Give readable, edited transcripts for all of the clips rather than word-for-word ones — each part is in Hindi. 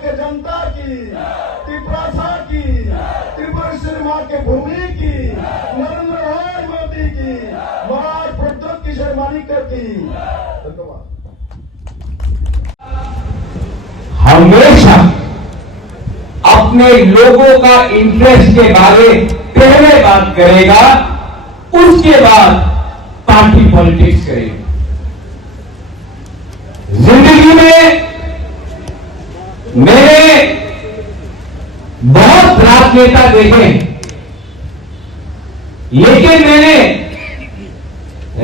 के जनता की, त्रिपुरा की, त्रिपुरेश्वरी माँ के भूमि की, नरेंद्र भाई मोदी की, महाराज प्रद्योत की शर्मानी करती। धन्यवाद। हमेशा अपने लोगों का इंटरेस्ट के बारे पहले बात करेगा, उसके बाद पार्टी पॉलिटिक्स करेगा। जिंदगी में मैंने बहुत राजनेता देखे हैं, लेकिन मैंने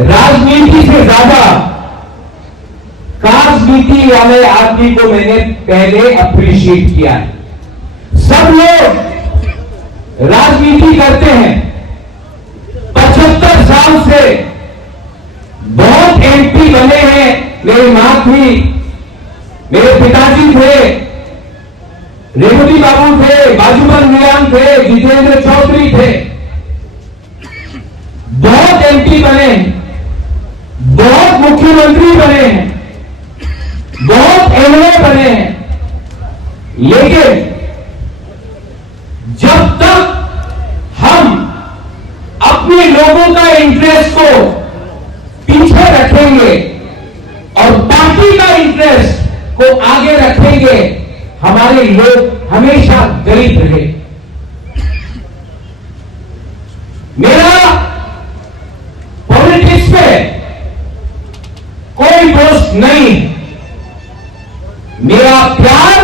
राजनीति से ज्यादा राजनीति वाले आदमी को मैंने पहले अप्रिशिएट किया है। सब लोग राजनीति करते हैं, 75 साल से बहुत एमपी बने हैं। मेरी मां थी, मेरे पिताजी थे, रेवती बाबू थे, बाजूबन मीरान थे, जितेंद्र चौधरी थे, बहुत एमपी बने, बहुत मुख्यमंत्री बने हैं, बहुत एमएलए बने हैं। लेकिन जब तक हम अपने लोगों का इंटरेस्ट को पीछे रखेंगे और पार्टी का इंटरेस्ट को आगे रखेंगे, हमारे लोग हमेशा गरीब रहे। मेरा पॉलिटिक्स में कोई दोस्त नहीं, मेरा प्यार,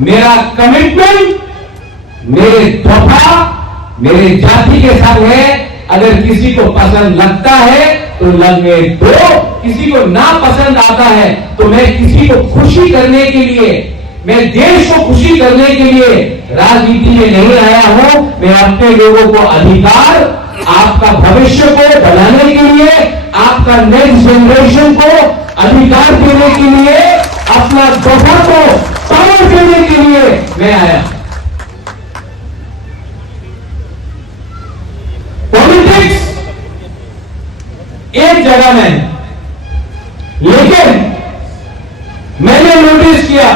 मेरा कमिटमेंट मेरे तोहफा मेरे जाति के साथ है। अगर किसी को पसंद लगता है तो लगने दो, किसी को ना पसंद आता है तो मैं किसी को खुशी करने के लिए, मैं देश को खुशी करने के लिए राजनीति में नहीं आया हूं। मैं अपने लोगों को अधिकार, आपका भविष्य को बनाने के लिए, आपका नेक्स्ट जनरेशन को अधिकार देने के लिए, अपना तोहफा को पावर देने के लिए मैं आया। पॉलिटिक्स एक जगह में, लेकिन मैंने नोटिस किया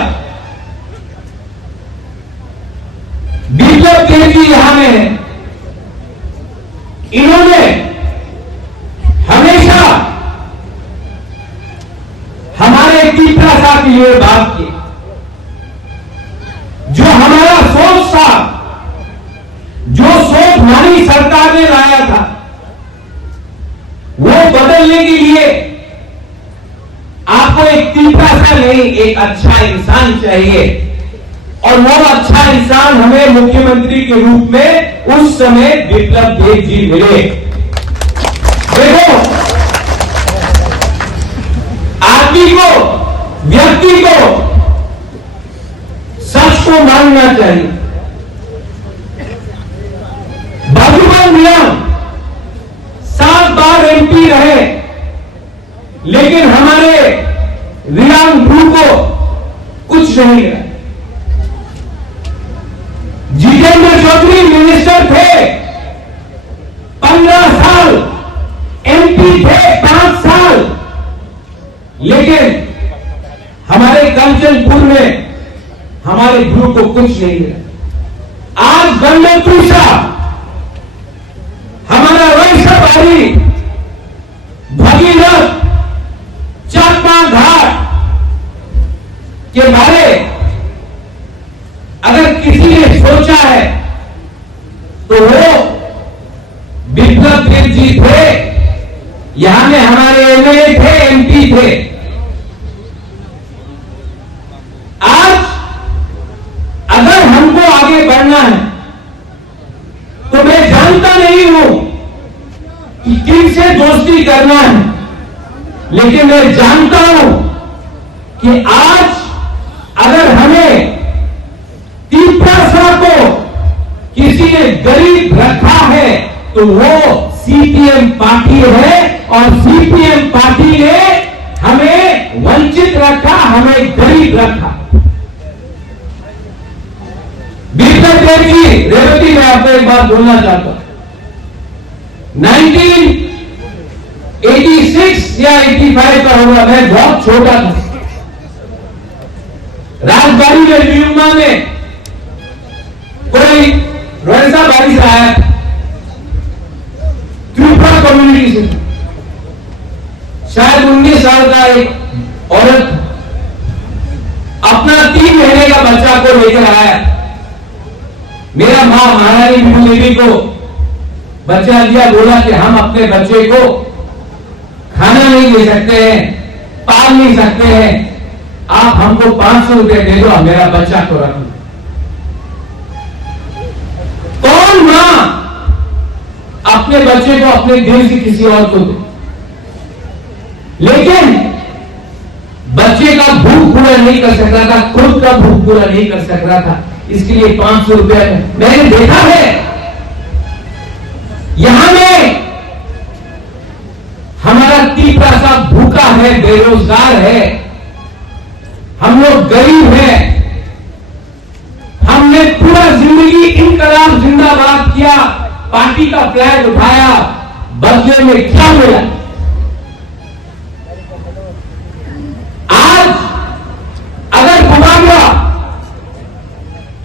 बिप्लब देव जी यहां में है, इन्होंने हमेशा हमारे तीसरा साथ ये बात की, जो हमारा सोच था, जो सोच हमारी सरकार ने लाया था, वो बदलने के लिए आपको एक तीसरा सा नहीं, एक अच्छा इंसान चाहिए। और वो अच्छा इंसान हमें मुख्यमंत्री के रूप में उस समय बिप्लब देव जी मिले। देखो, आदमी को, व्यक्ति को सच को मानना चाहिए। बाजूबन मीरान 7 बार एमपी रहे, लेकिन हमारे रियांग भू को कुछ नहीं रहा। जितेंद्र चौधरी मिनिस्टर थे, 15 साल, एमपी थे 5 साल, लेकिन हमारे कंचनपुर में हमारे ग्रुप को कुछ नहीं मिला। आज गंगोत्री साहब, हमारा वैश्यवाड़ी, भगीरथ, चाकमा घाट के बारे अगर किसी ने सोचा है तो वो बिप्लब देव जी थे। यहां में हमारे एमएलए थे, एमपी थे। आज अगर हमको आगे बढ़ना है तो मैं जानता नहीं हूं कि किनसे दोस्ती करना है, लेकिन मैं जानता हूं कि आज अगर हमें तीसरा को किसी ने गरीब रखा है तो वो सीपीएम पार्टी है, और सीपीएम पार्टी ने हमें वंचित रखा, हमें गरीब रखा। बिप्लब देव जी, रेवती, मैं आपको एक बात बोलना चाहता हूं। 1986 या 85 का होगा, मैं बहुत छोटा था। राजबाड़ी में न्यूमा में कोई रोहिंसा बारिश आया त्रिपुरा कम्युनिटी से, शायद 19 साल का एक औरत अपना 3 महीने का बच्चा को लेकर आया। मेरा मां महारानी बिमू देवी को बच्चा दिया, बोला कि हम अपने बच्चे को खाना नहीं दे सकते हैं, पाल नहीं सकते हैं, आप हमको 500 रुपए दे दो, हम मेरा बच्चा को रख लो। कौन मां अपने बच्चे को अपने दिल से किसी और को दे? लेकिन बच्चे का भूख पूरा नहीं कर सक रहा था, खुद का भूख पूरा नहीं कर सक रहा था, इसके लिए 500 रुपए मैंने देखा है। यहां में हमारा तीसरा सा भूखा है, बेरोजगार है, हम लोग गरीब हैं, हमने पूरा जिंदगी इनकलाब जिंदाबाद किया, पार्टी का फ्लैग उठाया, बदले में क्या मिला? आज अगर बुलाया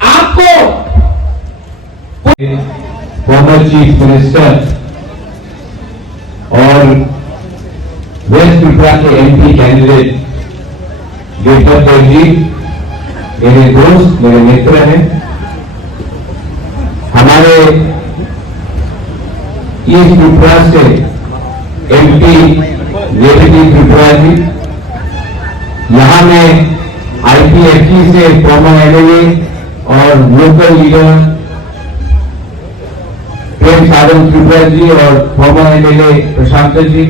आपको फॉर्मर चीफ मिनिस्टर और वेस्ट त्रिपुरा के एमपी कैंडिडेट देवदत्त जी मेरे दोस्त, मेरे मित्र हैं। हमारे ईस्ट त्रिपुरा से एमपी रेवती त्रिपुरा जी, यहां में आईपीएफटी से फॉर्मर एमएलए और लोकल लीडर प्रेम साधन त्रिपुरा जी और फॉर्मर एमएलए प्रशांत जी,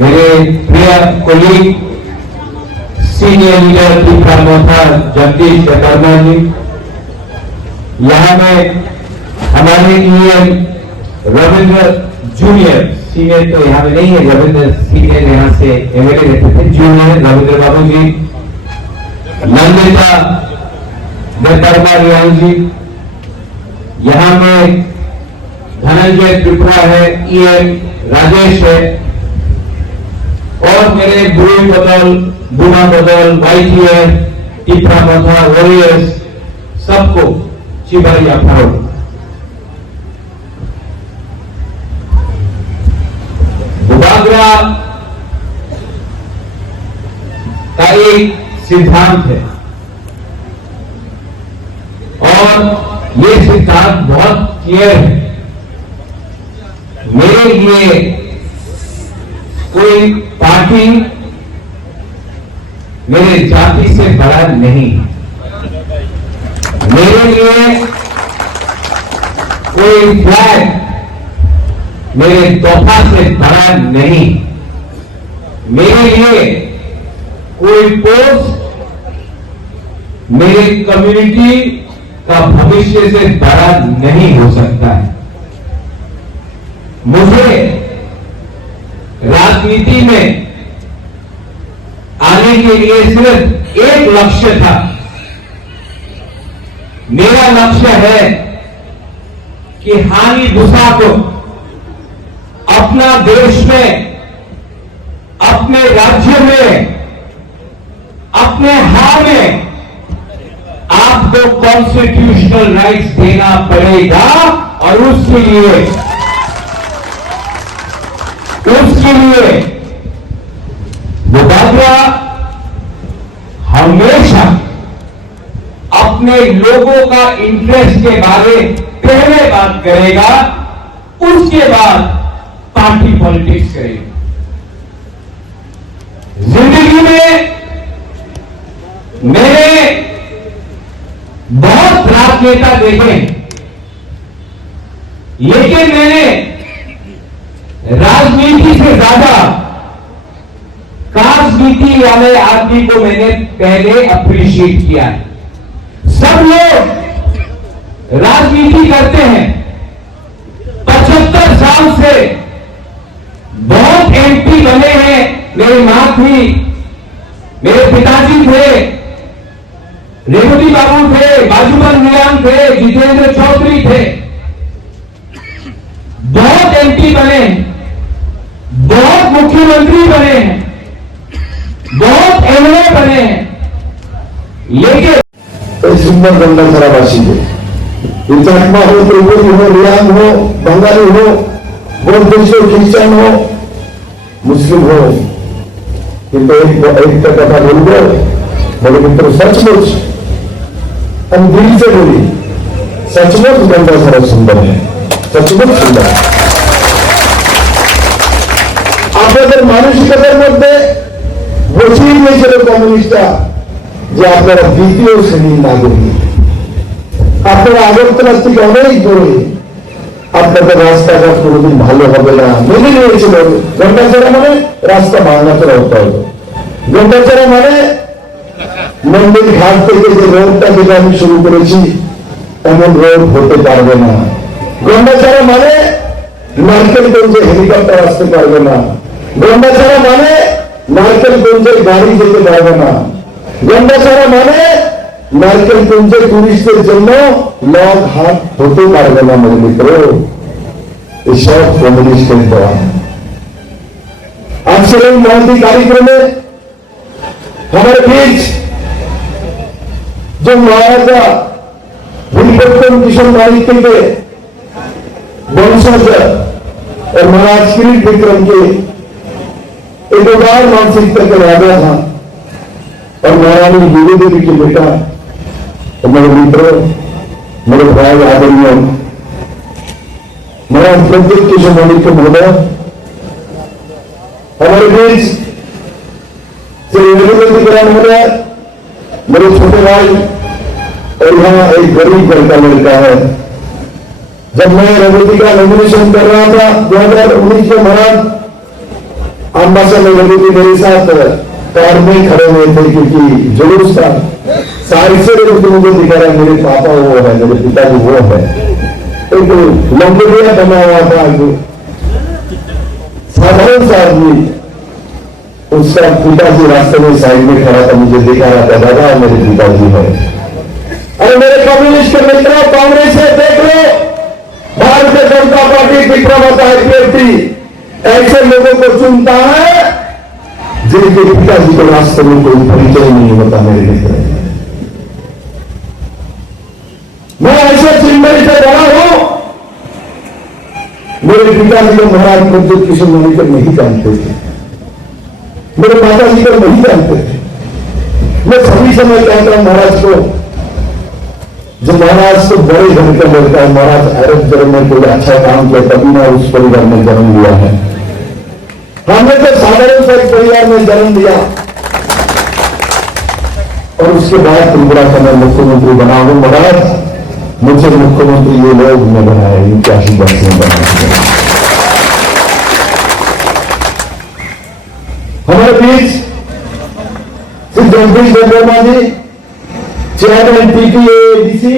मेरे प्रिय कोलीग सीनियर लीडर त्रिपुरा मोथा जगदीश शर्मा जी, यहां में हमारे ईएम रविंद्र जूनियर, सीनियर तो यहां में नहीं है, रविंद्र सीनियर यहां से एमएलए रहते थे, जूनियर रविंद्र बाबू जी, नंदिता दत्तरमा रियान जी, यहां में धनंजय त्रिपुरा है, ईएम राजेश है, और मेरे गुरु बदल, गुना बदल, वाईटीएफ, त्रिपुरा मोथा वॉरियर्स, सबको चिबारी अफारो। बुबागरा का एक सिद्धांत है और ये सिद्धांत बहुत क्लियर है। मेरे लिए कोई पार्टी मेरे जाति से बड़ा नहीं, मेरे लिए कोई फ्लैग मेरे तोहफा से बड़ा नहीं, मेरे लिए कोई पोस्ट मेरे कम्युनिटी का भविष्य से बड़ा नहीं हो सकता है। मुझे राजनीति में आने के लिए सिर्फ एक लक्ष्य था। मेरा लक्ष्य है कि हानि भूसा को अपना देश में, अपने राज्य में, अपने हाथ में आपको कॉन्स्टिट्यूशनल राइट्स देना पड़ेगा और उसके लिए बुबागरा हमेशा अपने लोगों का इंटरेस्ट के बारे पहले बात करेगा, उसके बाद पार्टी पॉलिटिक्स करेगा। जिंदगी में मैंने बहुत राजनेता देखे, लेकिन मैंने राजनीति से ज्यादा राजनीति वाले आदमी को मैंने पहले अप्रिशिएट किया है। सब लोग राजनीति करते हैं, 75 साल से बहुत एमपी बने हैं। मेरी मां थी, मेरे पिताजी थे, रेवती बाबू थे, बाजूबन मियान थे, जितेंद्र चौधरी थे, बहुत एमपी बने, बहुत मुख्यमंत्री बने हैं, बहुत एमएलए बने हैं, लेकिन এই সুন্দর গন্ডাছড়াবাসীকে চাকমা हो त्रिपुरी हो रियांग हो बंगाली हो बौद्ध हो ख्रिस्टान हो मुस्लिम हो किंतु एक कथा बोलबो मेरे मित्र सचमुच हम दिल से बोली सचमुच गंडाछड़ा सुंदर है सचमुच सुंदर আপনাদের মানসিকতার মধ্যে বসিয়ে দিয়েছিল কমিউনিস্টরা যে আপনারা দ্বিতীয় শ্রেণীর নাগরিক আপনারা আগরতলার থেকে অনেক দূরে আপনাদের রাস্তাঘাট কোনোদিন ভালো হবে না মেনে নিয়েছিল গন্ডাছড়া মানে রাস্তা ভাঙাচড়া হতে হবে গন্ডাছড়া মানে মন্দির ঘাট থেকে যে রোডটা যেটা আমি শুরু করেছি এমন রোড হতে পারবে না গন্ডাছড়া মানে নারকেলগঞ্জে হেলিকপ্টার আসতে পারবে না গন্ডাছড়া মানে নারকেলগঞ্জে গাড়ি যেতে পারবে না গন্ডাছড়া মানে নারকেলগঞ্জে টুরিস্টদের জন্য লগ হাট হতে পারবে না मेरे मित्र এসব কমিউনিস্টের দেওয়া আজকের এই মহতি कार्यक्रमे हमारे बीच जो महाराजा भूलपत्तन किशोर मालिक के वंशज और महाराज किरीट विक्रम के एक उदार मानसिकता के राजा था और महारानी हीरो देवी के बेटा और मेरे मित्रों मेरे भाई आदरणीय महाराज प्रद्युत किशोर मालिक के महोदय हमारे बीच श्री विवेकानंद महोदय मेरे छोटे भाई और यहाँ एक गरीब घर का लड़का है जब मैं रघुवती का नॉमिनेशन कर रहा था 2019 में महाराज अम्बासडर रघुवती मेरे साथ कार में खड़े हुए थे क्योंकि जुलूस था साइड से रघुवती मुझे दिखा रहा मेरे पापा वो है मेरे पिताजी वो है एक लंबेरिया बना हुआ था साधारण सा आदमी उसका पिताजी रास्ते में साइड में खड़ा था मुझे दिखा रहा था दादा मेरे पिताजी है अरे मेरे कम्युनिस्ट के मित्रों कांग्रेस से देख लो भारतीय जनता पार्टी विक्रमता अभ्यर्थी ऐसे लोगों को चुनता है जिनके पिताजी को रास्ते में कोई परिचय नहीं होता मेरे मित्र मैं ऐसे चिंबड़ी से बड़ा हूं मेरे पिताजी को महाराज प्रद्युत किशोर मालिक नहीं जानते थे मेरे माता जी को नहीं जानते थे मैं सभी समय कहता हूं महाराज को जो महाराज तो बड़े घर का लड़का है महाराज अरब जन्म में कोई अच्छा काम किया तभी ना उस परिवार में जन्म लिया है हमने तो साधारण सा परिवार में जन्म लिया और उसके बाद त्रिपुरा का मैं मुख्यमंत्री बना हूं महाराज मुझे मुख्यमंत्री ये लोग ने बनाया इनके आशीर्वाद से बनाया हमारे बीच श्री जगदीश वर्मा जी चेयरमैन पीटीएडीसी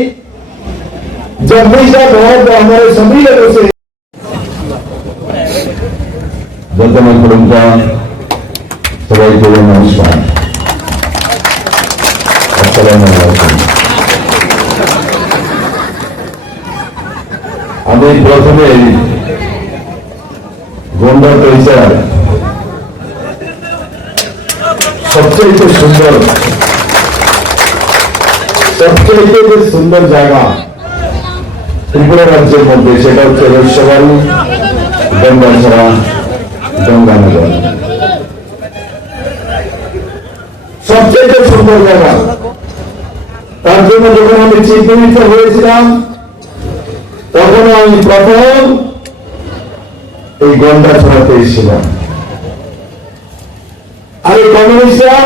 जगदीश बहुत हमारे सभी लोगों से जनता कुटुंबा सबाई को नमस्कार अस्सलामुअलैकुम আমি প্রথমে গন্ডা পরিচয় সবচেয়ে সুন্দর জায়গা ত্রিপুরা রাজ্যের মধ্যে সেটা হচ্ছে রসবাড়ি গন্ডাছড়া গঙ্গানগর সবচেয়ে সুন্দর জায়গা তার জন্য যখন আমি চিফ মিনিস্টার হয়েছিলাম তখন আমি প্রথম এই গন্ডাছড়াতে এসেছিলাম আর এই কমিউনিস্টরা